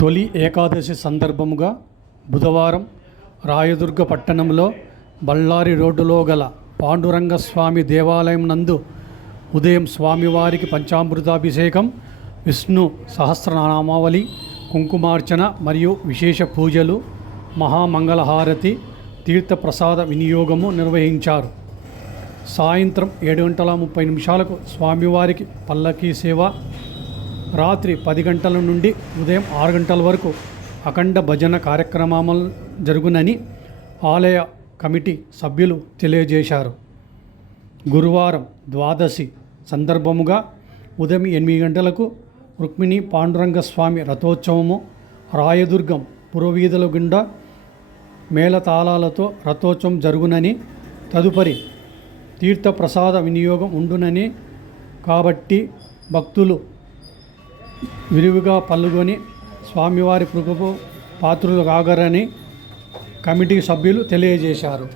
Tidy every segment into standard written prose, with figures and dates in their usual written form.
తొలి ఏకాదశి సందర్భముగా బుధవారం రాయదుర్గ పట్టణంలో బళ్ళారి రోడ్డులో గల పాండురంగస్వామి దేవాలయం నందు ఉదయం స్వామివారికి పంచామృతాభిషేకం, విష్ణు సహస్రనామావళి, కుంకుమార్చన మరియు విశేష పూజలు, మహామంగళహారతి, తీర్థప్రసాద వినియోగము నిర్వహించారు. సాయంత్రం 7:30 స్వామివారికి పల్లకీ సేవ, రాత్రి 10 గంటల నుండి ఉదయం 6 గంటల వరకు అఖండ భజన కార్యక్రమాలు జరుగునని ఆలయ కమిటీ సభ్యులు తెలియజేశారు. గురువారం ద్వాదశి సందర్భముగా ఉదయం 8 గంటలకు రుక్మిణి పాండురంగస్వామి రథోత్సవము, రాయదుర్గం పురవీధుల గుండా మేళతాళాలతో రథోత్సవం జరుగునని, తదుపరి తీర్థప్రసాద వినియోగం ఉండునని, కాబట్టి భక్తులు విరివిగా పాల్గొని స్వామివారి కృపకు పాత్రులు కాగరని కమిటీ సభ్యులు తెలియజేశారు.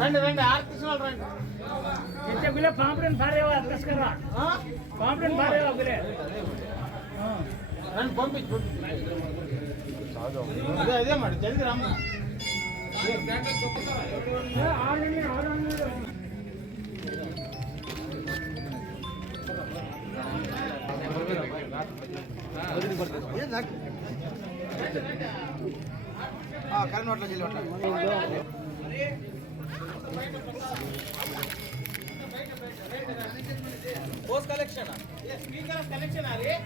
రండి రండి ఆర్టిస్టులు రండి इतने बिले पापड़न भारे हुआ दस कर रहा पापड़न भारे हुआ बिले रन पंप अरे अरे मत जल्दी राम ये बैटरी चुपता है आ रही ये देख हां करन वाटला जिल्ला वाटला पोस्ट कलेक्शन स्पीकर कलेक्शन आ रही है।